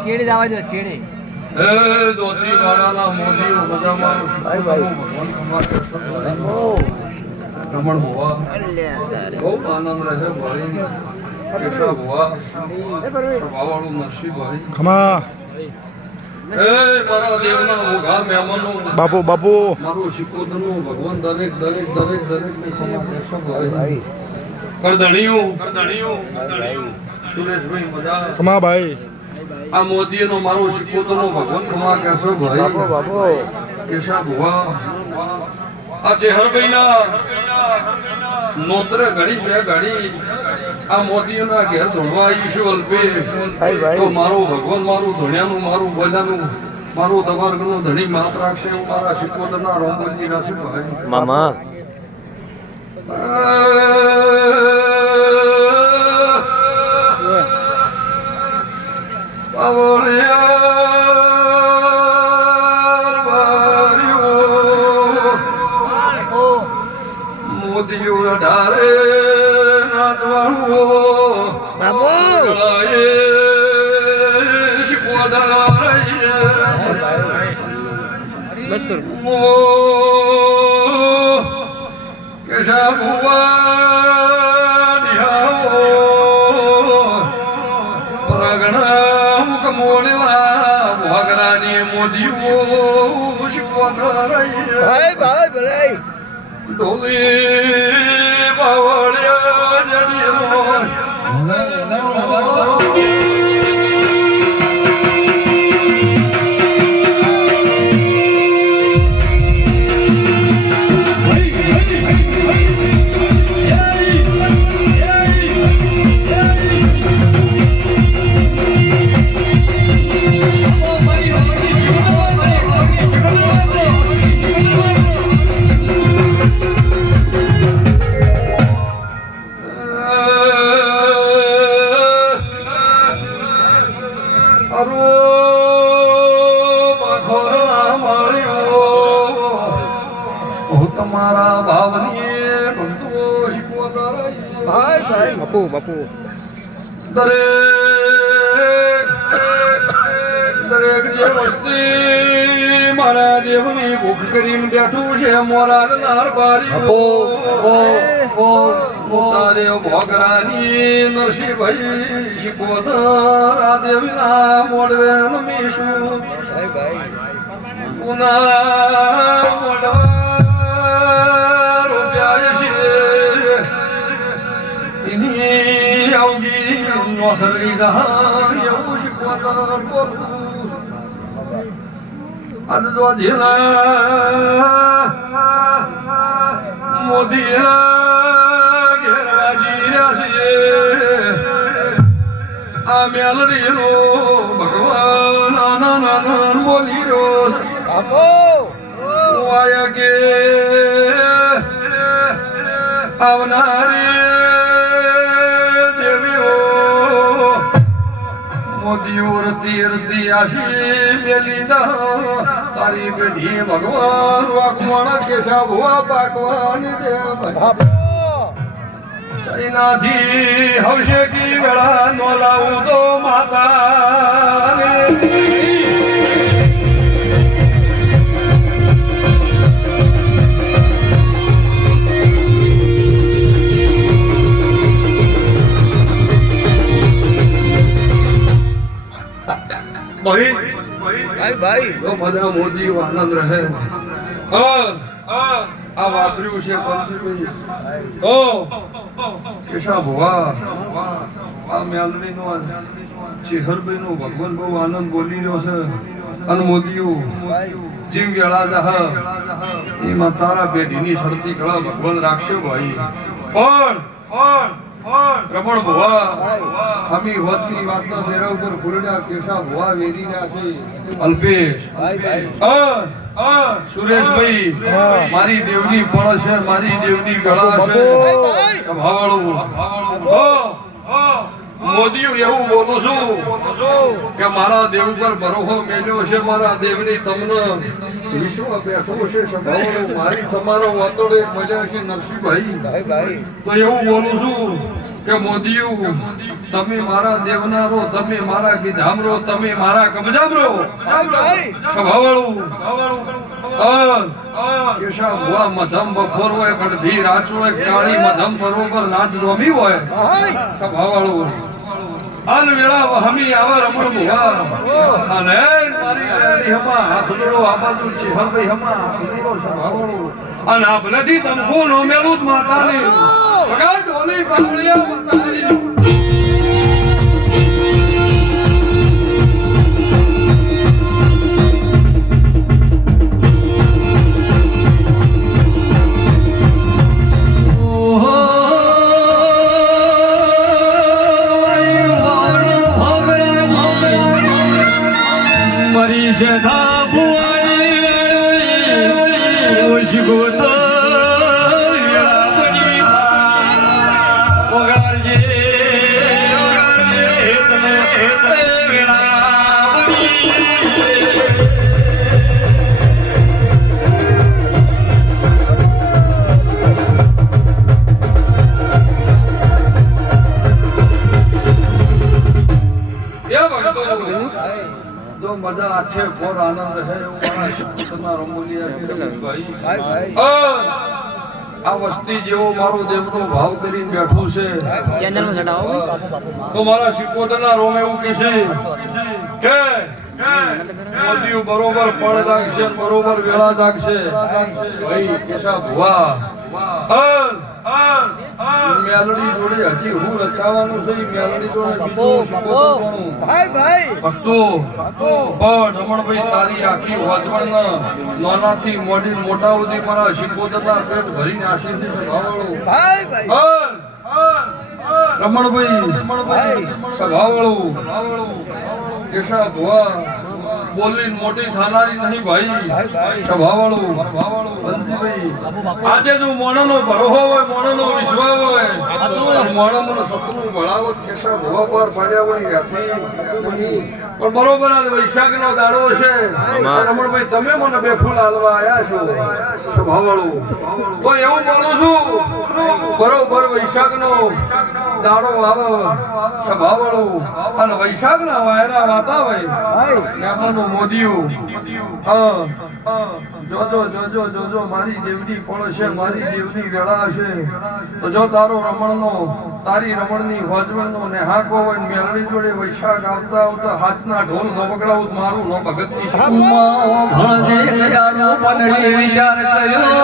ચેડી દાવા જો ચેડી ધોતી વાળાના મોદી મજામાં રમણ ભુવા બહુ આનંદ રહે ભાઈ કેશા ભુવા સ્વભાવવાળું નસીબ ભાઈ ખમા મારા દેવના મોઘા મહેમાનો બાપુ બાપુ મારું શિકોતરનું ભગવાન દરેક દરેક દરેક દરેક ને ખમા કેશા ભાઈ કરદણીયું સુરેશભાઈ મજા ખમા ભાઈ આ મોદીનો મારો શિકોતરનો ભગવાન ખમા કેશો ભાઈ બાપુ કેશા ભુવા આ ચેહરભાઈના નોતરે ઘડી બે ઘડી આ મોદીઓના ઘેર ધોળવા આવીશું અલ્પેશ તો મારું ભગવાન મારું ધોણિયાનું મારું બધાનું મારું તમારું ધણી માપ રાખશે એવું મારા શિકોતરના રોમજી રાશિ ભાઈ મામા મોદીઓ ઢારે નાદવાળો બસ કર કેશા ભુવા નિહાઓ પરાગણા મુખ મોડેલા ભગરાની મોદીઓ ભાઈ ભાઈ ભલાઈ ઢોલી બાવળિયા જડીનો તમારા ભાવની ભક્તો શીખવા ભાઈ ભાઈ બાપુ બાપુ દરેક જે વસ્તી મારા દેવની ભૂખ કરીને બેઠું છે મોરા નાર બારી તારે ભોગરાની નરસિંહભાઈ શીખોદર આ દેવીના મોડવે નમીશું પુના મોડવા રૂપિયા છે એની આવગી નોહરી ગા એવું શીખોદર બોલું આજ જો જીલા મોદી આ મેલડીનો ભગવાન નાના બોલી રહ્યો વાયા કે આવનારી દેવીઓ મોદીઓ રતી રતી આશી મેલી તારી પેઢી ભગવાન વાકવાણા કેશા ભુવા પાકવાની દેવ સૈનાથી હવશે કી વેળા નો લાવું તો માતા ભાઈ ભાઈ તો બધા મોદી આનંદ રહે આ વાપર્યું છે ઓ કેશા ભુવા આ મેલડી નો ચેહરભાઈ નો ભગવાન બહુ આનંદ બોલી રહ્યો છે અને મોદીઓ જીવ વેળા જહ એમાં તારા પેઢીની શરતી કળા ભગવાન રાખશે ભાઈ પણ રમણ ભુવા અમી હોતની વાતના દેરા ઉપર ફૂલડા કેશા ભુવા વેરી રહ્યા છે અલ્પેશ સુરેશભાઈ મારી દેવની પળ છે મારી દેવની ગળા છે સંભાળો મોદી એવું બોલું છું કે મારા દેવ પર ભરોસો મેલ્યો છે, મારા દેવની તમને વિશ્વ બેઠું છે સભાઓનું, મારી તમારો વાતોડે મજા છે નરસિંહભાઈ. તો એવું બોલું છું કે મોદી તમે મારા દેવના રો, તમે મારા ગીધામ રો, તમે મારા કબજામ રો. સભાવાળું કેશા ભુવા મધમ બફોર હોય, કડધી રાચ હોય, કાળી મધમ બરોબર નાચ રમી હોય. સભાવાળું અન વેળા વહમી આવા રમણ ભુવા અને મારી રેડી હમા હાથ જોડો આ બાજુ ચેહરભાઈ હમા હાથ જોડો. સભાવાળું અને આ ભલેથી તમકો નો મેલું જ માતાની વગા ઢોલી પાવળિયા માતાની. જો મજા આઠે ફોર આનંદ છે એવું મારા શબ્દના રમોલિયા છે રમેશભાઈ. આ વસ્તી જેવો મારો દેવનો ભાવ કરીને બેઠું છે ચેનલમાં ચડાવો. તો મારા શિકોતરના રોમ એવું કે છે કે મોદી બરોબર પળ દાગશે, બરોબર વેળા દાગશે. ભાઈ કેશા ભુવા મેલડી જોડે હજી હું રચાવાનું છે. મેલડી જોડે બીજું શિકોતરનું ભક્તો પણ રમણભાઈ તારી આખી વાજવણ નાનાથી મોડી મોટા સુધી મારા શિકોતરના પેટ ભરીને આશીષ સભાવાળું રમણભાઈ સભાવાળું કેશા ભુવા બોલી મોટી થાનારી નહીં ભાઈ. સભાવાળું બંસીભાઈ આજે જો મોણનો ભરોહો હોય, મોણનો વિશ્વાસ હોય, મોણનો સપનું ભળાવો કેશા ભુવા પર પડ્યા હોય પણ બરોબર આ વૈશાખનો દાડો છે. રમણભાઈ તમે મને બે ફૂલ હાલવા આયા છો. સભાવાળું તો એવું બોલું છું બરોબર વૈશાખનો દાડો આવે. સભાવાળું અને વૈશાખના વાયરા વાતા હોય મોદીઓ જોજો જોજો જોજો મારી દેવની પળ છે, મારી દેવની વેળા છે. તો જો તારો રમણનો તારી રમણની વાજવણનો નેહાકો હોય, મેલડી જોડે વૈશાખ આવતા આવતા હાથના ઢોલ નો પકડાવું મારું નો ભગતની વિચાર કર્યો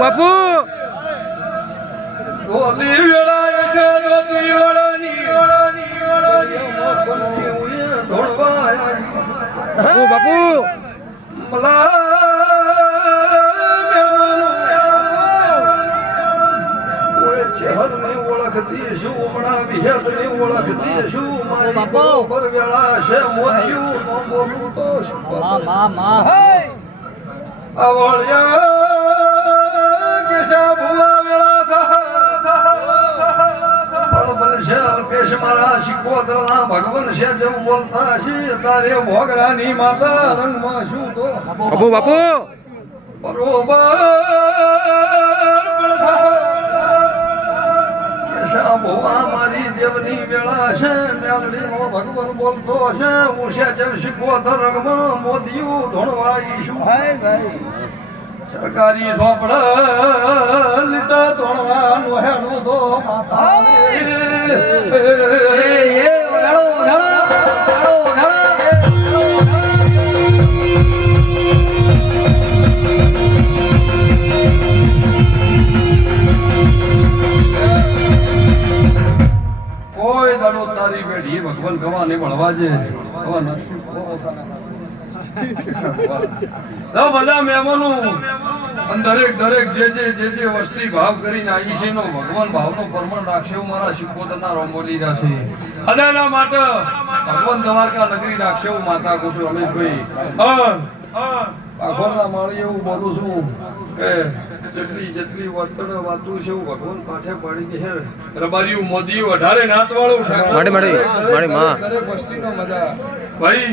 બાપુ ગોલી વેળા છે ગોતી વેળાની બાપુ બાપુ ઓળખતી શું હમણાં વિહેત ને ઓળખતી શું મારી બરોબર વેળા છે. મોદીઓ બોલું તો આવળ્યા કેશા ભુવા વેળા પણ બનશે અલ્પેશ મારા શિકોતરના ભગવાન છે જેવું બોલતા છે તારે ભોગરાની માતા રંગમાં શું તો બાપુ બાપુ બરોબર કેશા ભુવા મારી દેવની વેળા છે. મેલડીનો ભગવાન બોલતો છે હું છે જેમ શિકોતર રંગમાં મોદીઓ ધોણવાઈશું. સરકારી ઝોપડા લીટા તોડવાનું હેડું તો માતા મળવા નહીં મળવા જે હવે નસીબ બહુ ઓછા તો બધા મહેમાનો અને દરેક જે વસ્તી ભાવ કરીને આવી છે એનો ભગવાન ભાવનો પ્રમાણ રાખશે એવું મારા શિકોતરના રોમોલી રહ્યા છે અને એના માટે ભગવાન દ્વારકા નગરી રાખશે એવું માતા કહું છું રમેશભાઈ આખોરના માળી એવું બોલું છું કે જેટલી વતન વાતું છે એવું ભગવાન પાછે પાડી છે રબારીયું મોદીયું 18 નાતવાળું દરેક વસ્તીનો મજા ભાઈ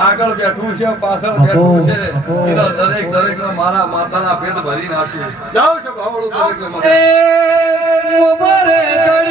આગળ બેઠું છે પાછળ બેઠું છે એના દરેક મારા માતાના પેટ ભરી નાખશે જાઓ છો ભાવળું દરેક એ મોબરે ચડી